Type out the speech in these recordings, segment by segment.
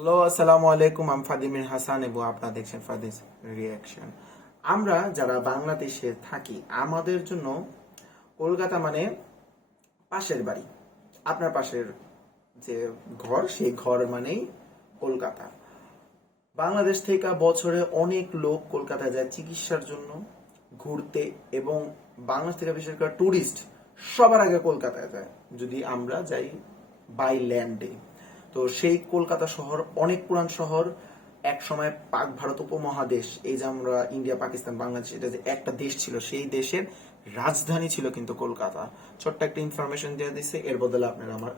Hello, আসসালামু আলাইকুম। আমি ফাদিমির হাসান এবং আপনারা দেখছেন ফাদিস রিয়াকশন। আমরা যারা বাংলাদেশে থাকি, আমাদের জন্য কলকাতা মানে পাশের বাড়ি। আপনার পাশের যে ঘর, সেই ঘর মানেই কলকাতা। বাংলাদেশ থেকে বছরে অনেক লোক কলকাতায় যায় চিকিৎসার জন্য, ঘুরতে, এবং বাংলাদেশ থেকে বিশেষ করে টুরিস্ট সবার আগে কলকাতায় যায় যদি আমরা যাই বাই ল্যান্ডে। তো সেই কলকাতা শহর অনেক পুরান শহর। এক সময় পাক ভারত উপমহাদেশ, এই যে আমরা ইন্ডিয়া, পাকিস্তান, বাংলাদেশ, এটা যে একটা দেশ ছিল, সেই দেশের রাজধানী ছিল কিন্তু কলকাতা। ছোট্ট একটা ইনফরমেশন দিয়ে দিচ্ছে, এর বদলে আপনারা আমার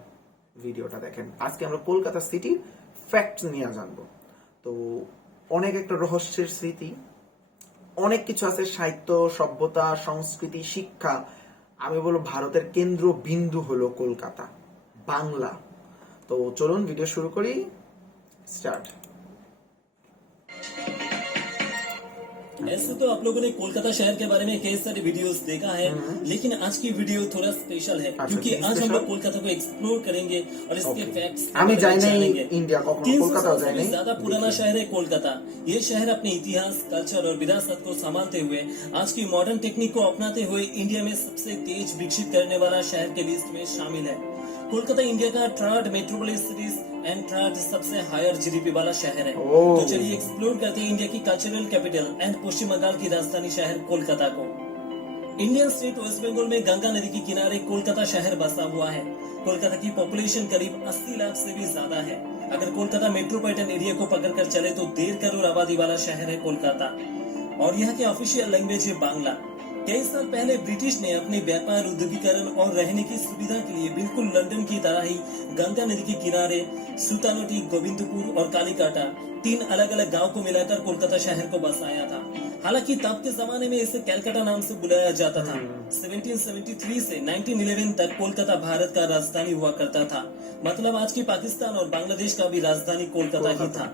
ভিডিওটা দেখেন। আজকে আমরা কলকাতা সিটির ফ্যাক্টস নিয়ে জানবো। তো অনেক একটা রহস্যের স্মৃতি, অনেক কিছু আছে, সাহিত্য, সভ্যতা, সংস্কৃতি, শিক্ষা। আমি বলবো ভারতের কেন্দ্র বিন্দু হলো কলকাতা, বাংলা। তো চলুন ভিডিও শুরু করি, স্টার্ট। ऐसे तो आप लोगों ने कोलकाता शहर के बारे में कई सारे वीडियोस देखा है, लेकिन आज की वीडियो थोड़ा स्पेशल है क्योंकि आज हम लोग कोलकाता को एक्सप्लोर करेंगे और इसके फैक्ट्स আমি যাই নাই ইন্ডিয়া কখনো, 300 কলকাতাও साल যাই से নাই। भी ज्यादा पुराना शहर है कोलकाता। ये शहर अपने इतिहास, कल्चर और विरासत को संभालते हुए आज की मॉडर्न टेक्निक को अपनाते हुए इंडिया में सबसे तेज विकसित करने वाला शहर के लिस्ट में शामिल है। कोलकाता इंडिया का third metropolis cities and third सबसे हायर जीडीपी वाला शहर है। तो चलिए एक्सप्लोर करते हैं इंडिया की कल्चरल कैपिटल एंड पश्चिम बंगाल की राजधानी शहर कोलकाता को। इंडियन स्टेट वेस्ट बंगाल में गंगा नदी के किनारे कोलकाता शहर बसा हुआ है। कोलकाता की पॉपुलेशन करीब 80 लाख से भी ज्यादा है। अगर कोलकाता मेट्रोपॉलिटन एरिया को पकड़कर चले तो 1.5 करोड़ आबादी वाला शहर है कोलकाता और यहाँ की ऑफिशियल लैंग्वेज है बांग्ला। कई साल पहले ब्रिटिश ने अपने व्यापार, उद्योगीकरण और रहने की सुविधा के लिए बिल्कुल लंदन की तरह ही गंगा नदी के किनारे सुतानोटी, गोविंदपुर और कालीकाटा 3 अलग अलग गांव को मिलाकर कोलकाता शहर को बसाया था। हालांकि तब के जमाने में इसे कैलकाटा नाम से बुलाया जाता था। 1773 से 1911 तक कोलकाता भारत का राजधानी हुआ करता था। मतलब आज की पाकिस्तान और बांग्लादेश का भी राजधानी कोलकाता ही था।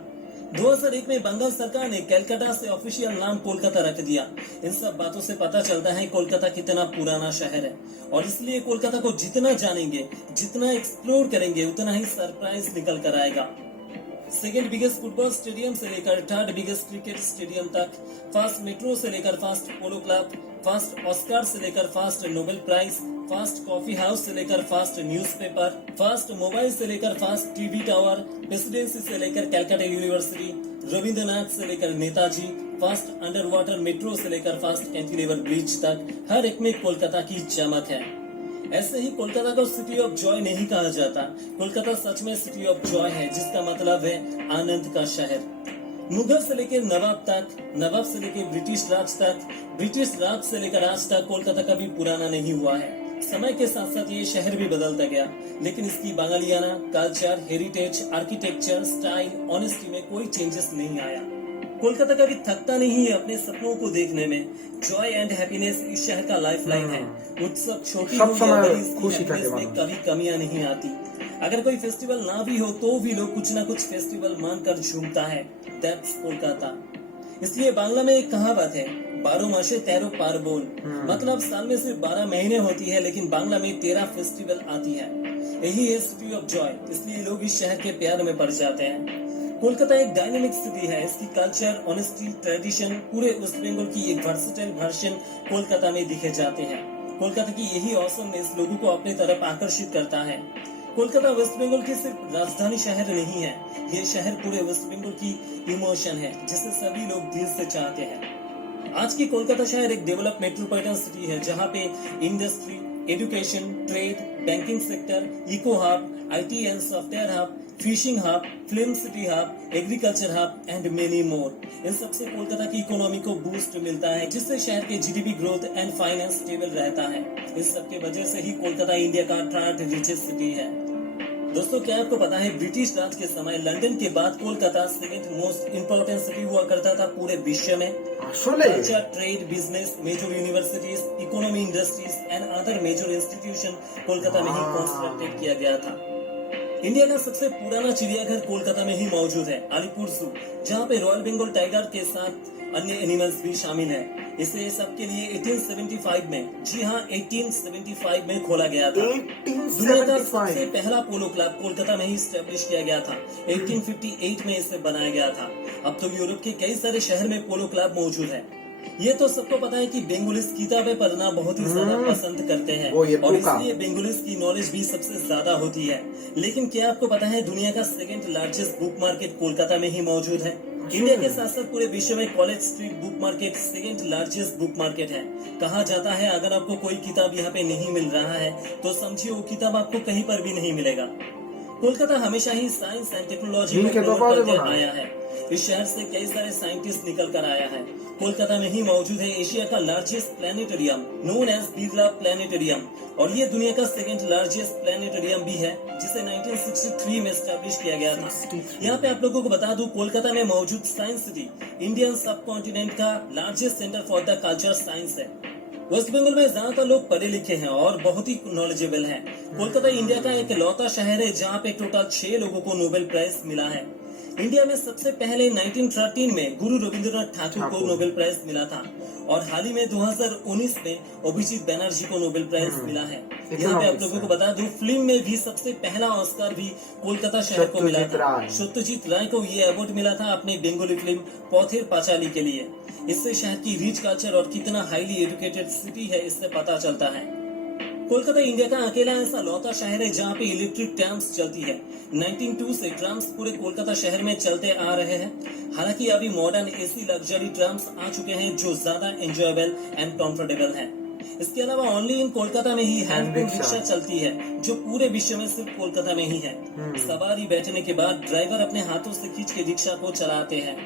2001 में बंगाल सरकार ने कैलकाटा से ऑफिशियल नाम कोलकाता रख दिया। इन सब बातों से पता चलता है कोलकाता कितना पुराना शहर है और इसलिए कोलकाता को जितना जानेंगे, जितना एक्सप्लोर करेंगे, उतना ही सरप्राइज निकल कर आएगा। सेकेंड बिगेस्ट फुटबॉल स्टेडियम से लेकर थर्ड बिगेस्ट क्रिकेट स्टेडियम तक, फास्ट मेट्रो से लेकर first polo club, first Oscar से लेकर first Nobel prize, first coffee house से लेकर फास्ट न्यूज़पेपर, फास्ट मोबाइल से लेकर फास्ट टीवी टावर, प्रेसिडेंसी से लेकर कैलकाटा यूनिवर्सिटी, रविंद्रनाथ से लेकर Netaji, fast under water metro से लेकर फास्ट कैंटिलीवर ब्रिज तक, हर एक में कोलकाता की चमक है। ऐसे ही कोलकाता को सिटी ऑफ जॉय नहीं कहा जाता। कोलकाता सच में सिटी ऑफ जॉय है, जिसका मतलब है आनंद का शहर। मुगल से लेकर नवाब तक, नवाब से लेकर ब्रिटिश राज तक, ब्रिटिश राज से लेकर आज तक कोलकाता कभी पुराना नहीं हुआ है। समय के साथ साथ ये शहर भी बदलता गया, लेकिन इसकी बांगालियाना, culture, heritage, architecture, style, honesty में कोई चेंजेस नहीं आया। कोलकाता कभी थकता नहीं है अपने सपनों को देखने में। जॉय एंड हैप्पीनेस इस शहर का लाइफलाइन है। उत्सव छोटी हो या बड़ी, इसकी हैप्पीनेस में कभी कमियां नहीं आती। अगर कोई फेस्टिवल ना भी हो तो भी लोग कुछ ना कुछ फेस्टिवल मानकर झूमता है। दैट्स कोलकाता। इसलिए बांग्ला में एक कहावत है, 12 मासे 13 पार्बण। मतलब साल में सिर्फ 12 महीने होती है, लेकिन बांग्ला में 13 फेस्टिवल आती है। यही है सिटी ऑफ जॉय, इसलिए लोग इस शहर के प्यार में पड़ जाते हैं। कोलकाता एक डायनेमिक सिटी है। इसकी कल्चर, ऑनेस्टी, ट्रेडिशन, पूरे वेस्ट बंगाल की एक वर्सेटाइल वर्जन कोलकाता में दिखे जाते हैं। कोलकाता की यही ऑसमनेस लोगों को अपनी तरफ आकर्षित करता है। कोलकाता वेस्ट बंगाल की सिर्फ राजधानी शहर नहीं है, ये शहर पूरे वेस्ट बंगाल की इमोशन है, जिसे सभी लोग दिल से चाहते हैं। आज की कोलकाता शहर एक डेवलप मेट्रोपॉलिटन सिटी है, जहाँ पे industry, education, trade, banking sector, eco hub, IT and software hub, fishing hub, film city hub, agriculture hub and many more. इन सबसे कोलकाता की इकोनॉमी को बूस्ट मिलता है, जिससे शहर के GDP growth and finance stable रहता है। इस सब के वजह से ही कोलकाता इंडिया का थर्ड रिचेस्ट सिटी है। दोस्तों, क्या आपको पता है ब्रिटिश राज के समय लंदन के बाद Kolkata second most important city हुआ करता था पूरे विश्व में। Culture, trade, business, major universities, economy, industries and other major institution Kolkata में ही कंस्ट्रक्टेड किया गया था। इंडिया का सबसे पुराना चिड़ियाघर कोलकाता में ही मौजूद है, अलीपुर जू, जहाँ पे रॉयल बंगाल टाइगर के साथ अन्य एनिमल्स भी शामिल है। इसे सबके लिए 1875 में, जी हाँ 1875 में खोला गया था। दुनिया का सबसे 1875 पहला पोलो क्लब कोलकाता में ही स्टैब्लिश किया गया था। 1858 में इसे बनाया गया था। अब तो यूरोप के कई सारे शहर में पोलो क्लब मौजूद है। ये तो सबको पता है कि बेंगोलीज किताबें पढ़ना बहुत ही ज्यादा पसंद करते हैं वो ये और पोका। इसलिए बेंगोलीज की नॉलेज भी सबसे ज्यादा होती है। लेकिन क्या आपको पता है दुनिया का second largest book market Kolkata में ही मौजूद है। इंडिया के साथ साथ पूरे विश्व में college street book market second largest book market है। कहा जाता है अगर आपको कोई किताब यहाँ पे नहीं मिल रहा है तो समझिए वो किताब आपको कहीं पर भी नहीं मिलेगा। कोलकाता हमेशा ही साइंस एंड टेक्नोलॉजी इनके को तो प्रमोट पाले करके बना। आया है। इस शहर से कई सारे साइंटिस्ट निकल कर आया है। कोलकाता में ही मौजूद है एशिया का largest planetarium known as Birla planetarium और ये दुनिया का सेकंड लार्जेस्ट प्लेनेटोरियम भी है जिसे 1963 में स्टैब्लिश किया गया था। 63 यहाँ पे आप लोगों को बता दूं कोलकाता में मौजूद साइंस सिटी इंडियन सब कॉन्टिनेंट का largest centre for the culture science है। वेस्ट बंगाल में ज्यादातर लोग पढ़े लिखे हैं और बहुत ही नॉलेजेबल हैं। कोलकाता इंडिया का एक लौता शहर है जहाँ पे टोटल 6 लोगों को नोबेल प्राइज मिला है। इंडिया में सबसे पहले 1913 में गुरु रविंद्रनाथ ठाकुर को नोबेल प्राइज मिला था और हाल ही में 2019 में अभिजीत बैनर्जी को नोबेल प्राइज मिला है। यहाँ पे आप लोगों को बता दूं फिल्म में भी सबसे पहला ऑस्कर भी कोलकाता शहर को मिला था। सत्यजीत राय को ये अवार्ड मिला था अपनी बेंगोली फिल्म पौथिर पाचाली के लिए। इससे शहर की रिच कल्चर और कितना हाईली एजुकेटेड सिटी है इससे पता चलता है। कोलकाता इंडिया का अकेला ऐसा लौता शहर है जहाँ पे इलेक्ट्रिक ट्राम्स चलती है। 1902 से ट्राम्स पूरे कोलकाता शहर में चलते आ रहे हैं। हालांकि अभी मॉडर्न एसी लग्जरी ट्राम्स आ चुके हैं जो ज्यादा एंजॉयबल एंड कंफर्टेबल हैं। इसके अलावा ओनली इन कोलकाता में ही हैंड पुल रिक्शा चलती है जो पूरे विश्व में सिर्फ कोलकाता में ही है। सवारी बैठने के बाद ड्राइवर अपने हाथों से खींच के रिक्शा को चलाते हैं।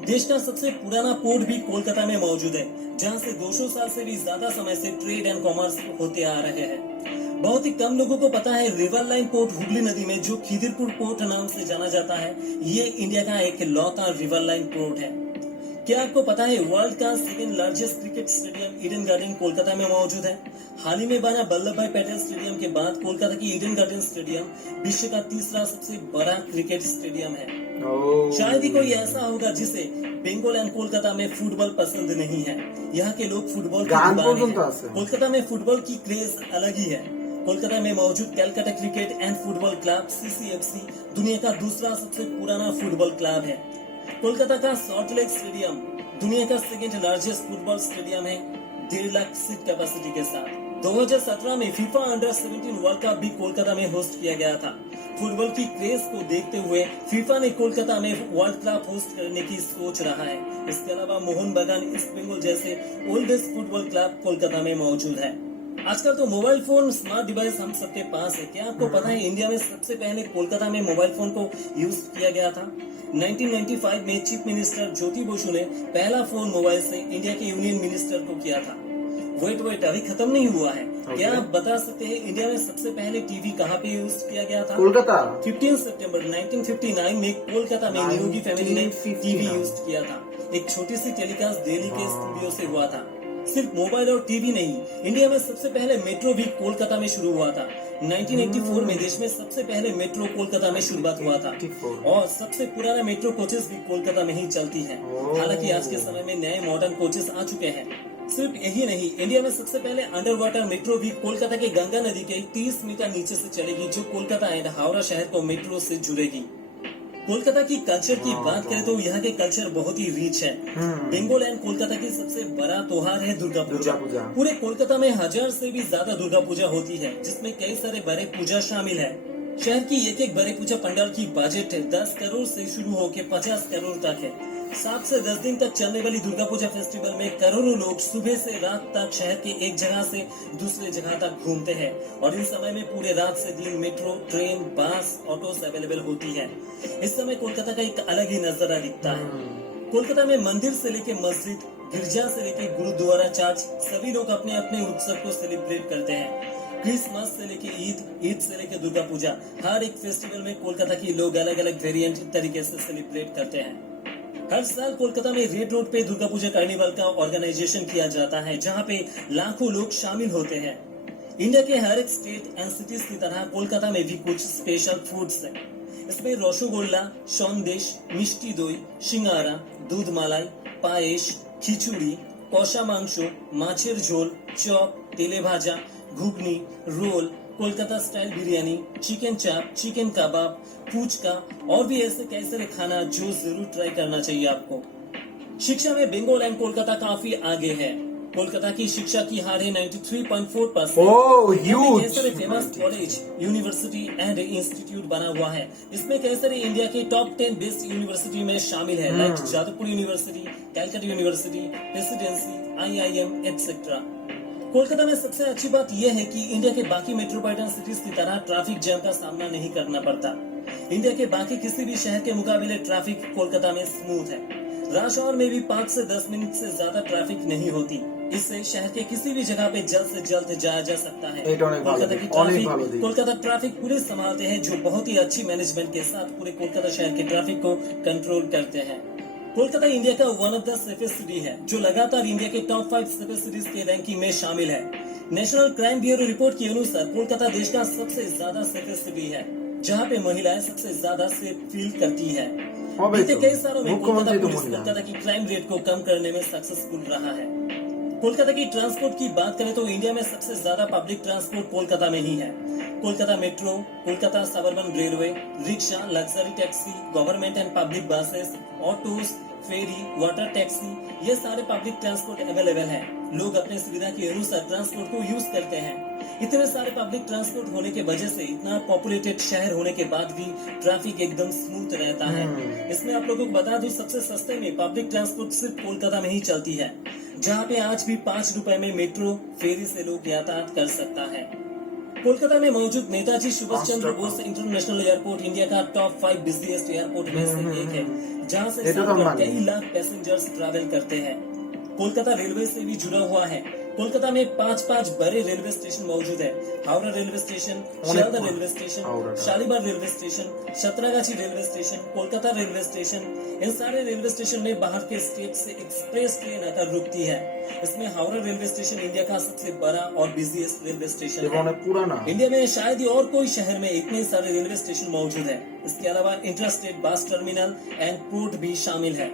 देश का सबसे पुराना पोर्ट भी कोलकाता में मौजूद है जहां से 200 साल से भी ज्यादा समय से ट्रेड एंड कॉमर्स होते आ रहे हैं। बहुत ही कम लोगों को पता है रिवर लाइन पोर्ट हुगली नदी में जो खिदिरपुर पोर्ट नाम से जाना जाता है ये इंडिया का एक लौता रिवर लाइन पोर्ट है। क्या आपको पता है वर्ल्ड का second largest cricket stadium Eden garden Kolkata में मौजूद है। हाल ही में बना वल्लभ भाई पटेल स्टेडियम के बाद कोलकाता की ईडन गार्डन स्टेडियम विश्व का तीसरा सबसे बड़ा क्रिकेट स्टेडियम है। शायद ही कोई ऐसा होगा जिसे बंगाल एंड कोलकाता में फुटबॉल पसंद नहीं है। यहाँ के लोग फुटबॉल की दीवाने हैं। कोलकाता में फुटबॉल की क्रेज अलग ही है। कोलकाता में मौजूद Calcutta cricket and football club CCFC दुनिया का दूसरा सबसे पुराना फुटबॉल क्लब है। कोलकाता का सॉल्ट लेक स्टेडियम दुनिया का सेकंड लार्जेस्ट फुटबॉल स्टेडियम है 1.5 लाख सीट कैपेसिटी के साथ। 2017 में फीफा अंडर 17 वर्ल्ड कप भी कोलकाता में होस्ट किया गया था। फुटबॉल की क्रेज को देखते हुए फीफा ने कोलकाता में वर्ल्ड कप होस्ट करने की सोच रहा है। इसके अलावा मोहन बागान ईस्ट बंगाल जैसे ओल्डेस्ट फुटबॉल क्लब कोलकाता में मौजूद है। आजकल तो मोबाइल फोन स्मार्ट डिवाइस हम सबके पास है। क्या आपको पता है इंडिया में सबसे पहले कोलकाता में मोबाइल फोन को यूज किया गया था। 1995 में चीफ मिनिस्टर ज्योति बसु ने पहला फोन मोबाइल से इंडिया के यूनियन मिनिस्टर को किया था। वेट अभी खत्म नहीं हुआ है। क्या आप बता सकते हैं इंडिया में सबसे पहले टीवी कहाँ पे यूज किया गया था? कोलकाता। 15 सितंबर 1959 में कोलकाता में नियोगी फैमिली ने टीवी यूज किया था। एक छोटी सी टेलीकास्ट दिल्ली के स्टूडियो से हुआ था। सिर्फ मोबाइल और टीवी नहीं, इंडिया में सबसे पहले मेट्रो भी कोलकाता में शुरू हुआ था। 1984 में देश में सबसे पहले मेट्रो कोलकाता में शुरुआत हुआ था और सबसे पुराना मेट्रो कोचेस भी कोलकाता में ही चलती है। हालांकि आज के समय में नए मॉडर्न कोचेस आ चुके हैं। सिर्फ यही नहीं, इंडिया में सबसे पहले अंडर वाटर मेट्रो भी कोलकाता के गंगा नदी के 30 मीटर नीचे से चलेगी जो कोलकाता एंड हावड़ा शहर को मेट्रो से जुड़ेगी। कोलकाता की कल्चर की बात करें तो यहाँ के कल्चर बहुत ही रिच है। बंगाल एंड कोलकाता की सबसे बड़ा त्योहार है दुर्गा पूजा। पूरे कोलकाता में 1000 से भी ज्यादा दुर्गा पूजा होती है जिसमें कई सारे बड़े पूजा शामिल है। शहर की एक बड़े पूजा पंडाल की बजट 10 करोड़ से शुरू होकर 50 करोड़ तक है। 7 से 10 दिन तक चलने वाली दुर्गा पूजा फेस्टिवल में करोड़ों लोग सुबह से रात तक शहर के एक जगह से दूसरे जगह तक घूमते हैं और इन समय में पूरे रात से दिन मेट्रो, ट्रेन, बस, ऑटोस अवेलेबल होती है। इस समय कोलकाता का एक अलग ही नजारा दिखता है। कोलकाता में मंदिर से लेके मस्जिद, गिरजा से लेके गुरुद्वारा, चर्च सभी लोग अपने अपने उत्सव को सेलिब्रेट करते हैं। क्रिसमस से लेके ईद से लेके दुर्गा पूजा, हर एक फेस्टिवल में कोलकाता की लोग अलग अलग वेरिएंट तरीके से सेलिब्रेट करते हैं। हर साल कोलकाता में रेड रोड पे दुर्गा पूजा कार्निवल का ऑर्गेनाइजेशन किया जाता है जहां पे लाखों लोग शामिल होते हैं। इंडिया के हर एक स्टेट एंड सिटीज की तरह कोलकाता में भी कुछ स्पेशल फूड्स है। इसमें रसगोल्ला, संदेश, मिष्टी दोई, सिंगारा, दूध मलाई, পায়েস, খিচুড়ি, কষা মাংস, মাছের ঝোল, চপ, তেলে भाजा, ghugni, roll, Kolkata style biryani, chicken chaap, chicken kebab, puchka और भी ऐसे कई सारे खाना जो जरूर ट्राई करना चाहिए आपको। शिक्षा में बंगाल एंड कोलकाता काफी आगे है। कोलकाता की शिक्षा की हार है 93.4%। Oh, कई huge! सारे famous college, university and institute बना हुआ है। इसमें कई सारे इंडिया के टॉप 10 बेस्ट यूनिवर्सिटी में शामिल है, like Jadavpur university, Calcutta university, presidency, IIM etcetera. Kolkata में सबसे अच्छी बात यह है कि इंडिया के बाकी मेट्रोपॉलिटन सिटीज की तरह ट्रैफिक जैम का सामना नहीं करना पड़ता। इंडिया के बाकी किसी भी शहर के मुकाबले ट्रैफिक कोलकाता में स्मूथ है। रश आवर में भी 5 से 10 मिनट से ज्यादा ट्रैफिक नहीं होती। इससे शहर के किसी भी जगह पे जल्द से जल्द जाया जा सकता है। এটা অনেক ভালো দিক, অনেক ভালো দিক। कोलकाता ट्रैफिक पुलिस संभालते हैं, जो बहुत ही अच्छी मैनेजमेंट के साथ पूरे कोलकाता शहर के ट्रैफिक को कंट्रोल करते हैं। कोलकाता इंडिया का one of the safest city है, जो लगातार इंडिया के टॉप 5 सेफेस्ट सिटीज के रैंकिंग में शामिल है। नेशनल क्राइम ब्यूरो रिपोर्ट के अनुसार कोलकाता देश का सबसे ज्यादा सेफेस्ट सिटी है, जहां पे महिलाएं सबसे ज्यादा सेफ फील करती है। बीते कई सालों में कोलकाता पुलिस कोलकाता की क्राइम रेट को कम करने में सक्सेसफुल रहा है। कोलकाता की ट्रांसपोर्ट की बात करें तो इंडिया में सबसे ज्यादा पब्लिक ट्रांसपोर्ट कोलकाता में ही है। Kolkata metro, Kolkata suburban railway, rickshaw, luxury taxi, government and public buses, autos, ferry, water taxi, ये सारे पब्लिक ट्रांसपोर्ट अवेलेबल है। लोग अपने सुविधा के अनुसार ट्रांसपोर्ट को यूज करते हैं। इतने सारे पब्लिक ट्रांसपोर्ट होने के वजह से, इतना पॉपुलेटेड शहर होने के बाद भी ट्रैफिक एकदम स्मूथ रहता है। इसमें आप लोगों को बता दूं, सबसे सस्ते में पब्लिक ट्रांसपोर्ट सिर्फ कोलकाता में ही चलती है, जहाँ पे आज भी 5 रुपए में मेट्रो फेरी से लोग यातायात कर सकता है। कोलकाता में मौजूद Netaji Subhash Chandra Bose international airport India का टॉप 5 बिजिएस्ट एयरपोर्ट में से एक है, जहां से साल भर कई लाख पैसेंजर्स ट्रैवल करते हैं। कोलकाता रेलवे से भी जुड़ा हुआ है। कोलकाता में 5 बड़े रेलवे स्टेशन मौजूद है। Howrah railway station, Sealdah railway station, Shalimar railway station, Santragachi railway station, Kolkata railway station. इन सारे रेलवे स्टेशन में बाहर के स्टेट से एक्सप्रेस ट्रेन आकर रुकती है। इसमें हावड़ा रेलवे स्टेशन इंडिया का सबसे बड़ा और बिजिएस्ट रेलवे स्टेशन है। इंडिया में शायद ही और कोई शहर में इतने सारे रेलवे स्टेशन मौजूद है। इसके अलावा interstate bus terminal and port भी शामिल है।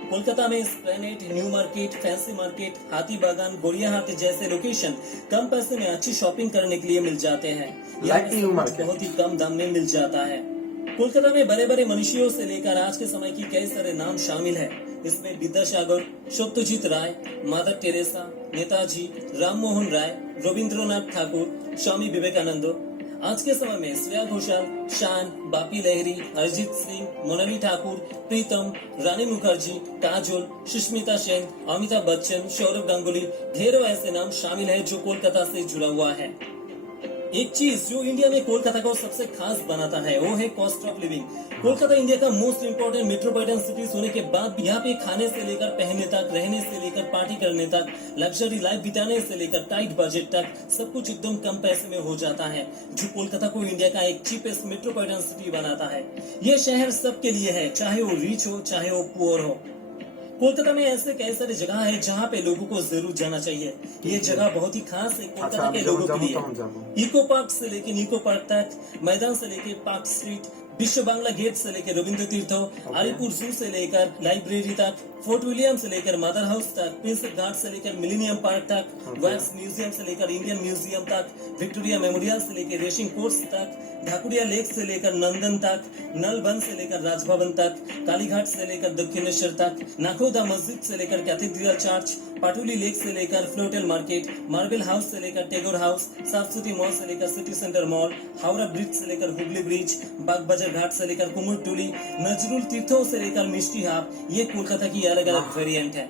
कोलकाता में Esplanade, new market, fancy market, हाथी बागान, गोरियाहाट जैसे लोकेशन कम पैसे में अच्छी शॉपिंग करने के लिए मिल जाते हैं। यहाँ बहुत ही कम दाम में मिल जाता है। कोलकाता में बड़े बड़े मनुष्यों से लेकर आज के समय की कई सारे नाम शामिल है। इसमें विद्यासागर, सत्यजीत राय, मदर टेरेसा, नेताजी, राम मोहन राय, रविंद्रनाथ ठाकुर, स्वामी विवेकानंद। आज के समय में श्रेया घोषाल, शान, बापी लहरी, अरिजीत सिंह, मोनाली ठाकुर, प्रीतम, रानी मुखर्जी, काजोल, सुष्मिता सेन, अमिताभ बच्चन, सौरभ गांगुली, ढेरों ऐसे नाम शामिल है जो कोलकाता से जुड़ा हुआ है। एक चीज जो इंडिया में कोलकाता को सबसे खास बनाता है वो है cost of living. Kolkata India का मोस्ट इम्पोर्टेंट मेट्रोपॉलिटन सिटीज होने के बाद भी यहाँ पे खाने से लेकर पहनने तक, रहने से लेकर पार्टी करने तक, लग्जरी लाइफ बिताने से लेकर टाइट बजट तक सब कुछ एकदम कम पैसे में हो जाता है, जो कोलकाता को इंडिया का एक चीपेस्ट मेट्रोपॉलिटन सिटी बनाता है। ये शहर सबके लिए है, चाहे वो रिच हो चाहे वो पुअर हो। कोलकाता में ऐसे कई सारी जगह है जहाँ पे लोगों को जरूर जाना चाहिए। ये जगह बहुत ही खास है कोलकाता के लोगों के लिए। इको पार्क से लेके निको पार्क तक, मैदान से लेके पार्क स्ट्रीट, विश्व बांग्ला गेट से लेकर रविंद्र तीर्थ, अलीपुर जू से लेकर लाइब्रेरी तक, फोर्ट विलियम से लेकर मदर हाउस तक, प्रिंस घाट से लेकर मिलेनियम पार्क तक, वैक्स म्यूजियम से लेकर इंडियन म्यूजियम तक, विक्टोरिया मेमोरियल से लेकर रेसिंग कोर्स तक, ढाकुरिया लेक से लेकर नंदन तक, नलबन से लेकर राजभवन तक, कालीघाट से लेकर दक्षिणेश्वर तक, नाखोदा मस्जिद से लेकर कैथेड्रल चर्च, पाटुली लेक से लेकर फ्लोटल मार्केट, मार्बल हाउस से लेकर टेगोर हाउस, साफसुती मॉल से लेकर city centre mall, Howrah bridge से लेकर हुगली ब्रिज, बाग बाजार घाट से लेकर कुमुरटुली, नजरुल तीर्थों से लेकर मिष्टी हाप, ये कोलकाता की अलग अलग वेरिएंट है।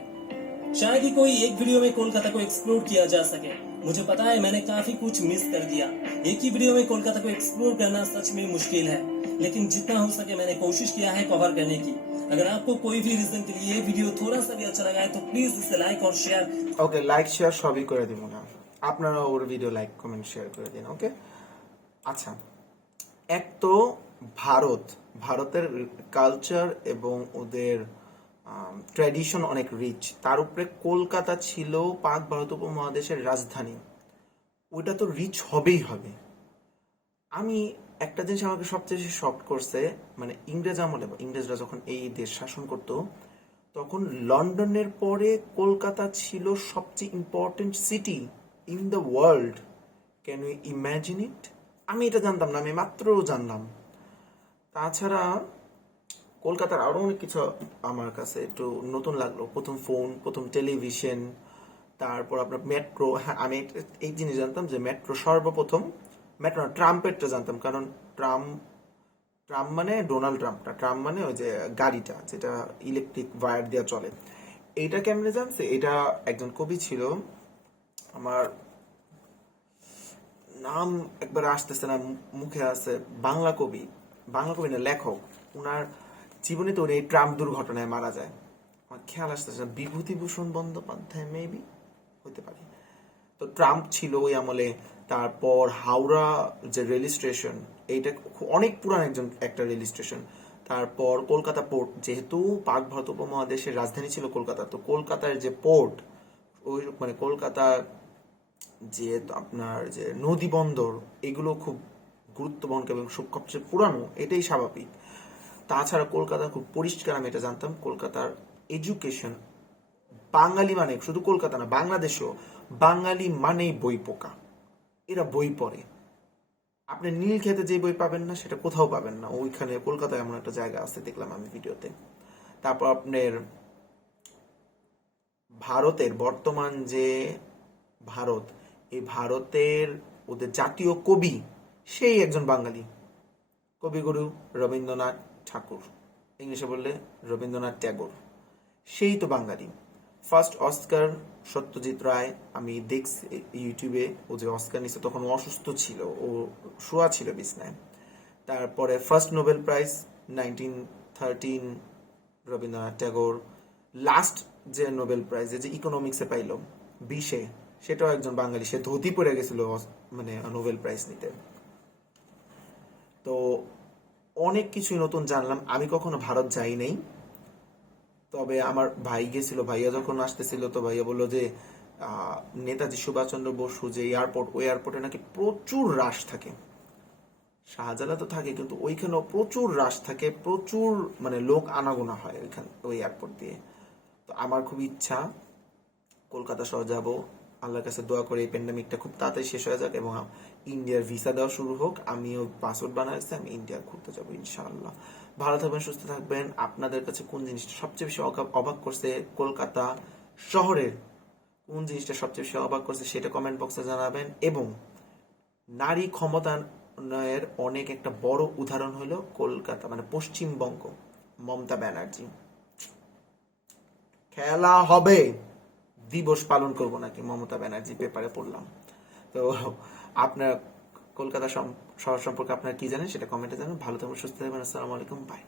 शायद ही कोई एक वीडियो में कोलकाता को एक्सप्लोर किया जा सके। मुझे पता है मैंने काफी कुछ मिस कर दिया। एक ही वीडियो में कोलकाता को एक्सप्लोर करना सच में मुश्किल है, लेकिन जितना हो सके मैंने कोशिश किया है कवर करने की। अगर आपको कोई भी रीजन के लिए ये वीडियो थोड़ा सा भी अच्छा लगा है तो प्लीज इसे लाइक और शेयर। ওকে, লাইক শেয়ার সবই করে দিব না, আপনারা ওর ভিডিও লাইক কমেন্ট শেয়ার করে দিন। ওকে, আচ্ছা, এক তো ভারতের কালচার এবং ওদের ট্র্যাডিশন অনেক রিচ, তার উপরে কলকাতা ছিল পাক ভারত উপমহাদেশের রাজধানী, ওইটা তো রিচ হবেই হবে। আমি একটা জিনিস আমাকে সবচেয়ে বেশি শক করছে, মানে ইংরেজ আমলে, ইংরেজরা যখন এই দেশ শাসন করতো তখন লন্ডনের পরে কলকাতা ছিল সবচেয়ে important city in the world. Can you imagine it? আমি এটা জানতাম না, আমি মাত্র জানলাম। তাছাড়া কলকাতার আরো অনেক কিছু আমার কাছে একটু নতুন লাগলো। প্রথম ফোন, প্রথম টেলিভিশন, তারপর আপনার মেট্রো। হ্যাঁ, আমি এই জিনিস জানতাম যে মেট্রো সর্বপ্রথম, মেট্রো না, ট্রাম্পেরটা জানতাম, কারণ ট্রাম্প, ট্রাম মানে ডোনাল্ড ট্রাম্পটা, ট্রাম মানে ওই যে গাড়িটা যেটা ইলেকট্রিক ওয়্যার দিয়ে চলে। এইটা কেমনে জানছে? এটা একজন কবি ছিল, আমার নাম একবার আসতেছে না, মুখে আছে, বাংলা কবি, বাংলা কবি না, লেখক। উনার জীবনে তো উনি এই ট্রাম দুর্ঘটনায় মারা যায়। আমার খেয়াল আসতেছে না, বিভূতিভূষণ বন্দ্যোপাধ্যায় মেবি হতে পারে। তো ট্রাম্প ছিল ওই আমলে। তারপর হাওড়া যে রেল স্টেশন, এইটা অনেক পুরান একটা রেল স্টেশন। তারপর কলকাতা পোর্ট, যেহেতু পাক ভারত উপমহাদেশের রাজধানী ছিল কলকাতা, তো কলকাতার যে পোর্ট, ওই মানে কলকাতার যে আপনার যে নদী বন্দর, এগুলো খুব গুরুত্ব বহন করে এবং সবচেয়ে পুরানো, এটাই স্বাভাবিক। তাছাড়া কলকাতা খুব পরিষ্কার, আমি এটা জানতাম। কলকাতার এডুকেশন, বাঙালি মানে শুধু কলকাতা না, বাংলাদেশেও বাঙালি মানেই বই পোকা, এরা বই পড়ে। আপনি নীলক্ষেতে যে বই পাবেন না সেটা কোথাও পাবেন না, ওইখানে কলকাতায় এমন একটা জায়গা আছে, দেখলাম আমি ভিডিওতে। তারপর আপনার ভারতের বর্তমান যে ভারত, এই ভারতের ওদের জাতীয় কবি সেই একজন বাঙালি, কবিগুরু রবীন্দ্রনাথ ঠাকুর, ইংলিশে বললে রবীন্দ্রনাথ ট্যাগোর, সেই তো বাঙালি। ফার্স্ট অস্কার সত্যজিৎ রায়, আমি দেখছি ইউটিউবে, ও যে অস্কার নিচ্ছে তখন ও অসুস্থ ছিল, ও শোয়া ছিল বিছনায়। তারপরে first Nobel prize 1913 Rabindranath Tagore. Last যে নোবেল প্রাইজ যে ইকোনমিক্সে পাইল 20-এ, সেটাও একজন বাঙালি, সে ধুতি পরে গেছিল মানে নোবেল প্রাইজ নিতে। তো অনেক কিছুই নতুন জানলাম। আমি কখনো ভারত যাই নাই, তবে আমার ভাই গেছিল। ভাইয়া যখন আসতেছিল তো ভাইয়া বললো যে নেতাজি সুভাষচন্দ্র বসু যে এয়ারপোর্ট, ওই এয়ারপোর্টে নাকি প্রচুর রাশ থাকে। শাহজালা তো থাকে, কিন্তু ওইখানেও প্রচুর রাশ থাকে, প্রচুর মানে লোক আনাগোনা হয় ওইখানে, ওই এয়ারপোর্ট দিয়ে। তো আমার খুব ইচ্ছা কলকাতা শহর যাব। আল্লাহর কাছে দোয়া করে এই প্যান্ডামিকটা খুব তাড়াতাড়ি শেষ হয়ে যাক এবং ইন্ডিয়ার ভিসা দেওয়া শুরু হোক। আমিও পাসপোর্ট বানাইছি, আমি ইন্ডিয়া ঘুরতে যাবো ইনশাআল্লাহ। ভালো থাকবেন, সুস্থ থাকবেন। আপনাদের কাছে কোন জিনিসটা সবচেয়ে বেশি অবাক করছে কলকাতা শহরের, কোন জিনিসটা সবচেয়ে বেশি অবাক করছে সেটা কমেন্ট বক্সে জানাবেন। এবং নারী ক্ষমতায়নের অনেক একটা বড় উদাহরণ হলো কলকাতা মানে পশ্চিমবঙ্গ, মমতা ব্যানার্জি। খেলা হবে, দিবস পালন করব নাকি মমতা ব্যানার্জি, পেপারে পড়লাম। তো আপনার কলকাতা শহর সম্পর্কে আপনার কি জানেন সেটা কমেন্টে জানান। ভালো থাকবেন, সুস্থ থাকবেন। আসসালামু আলাইকুম, বাই।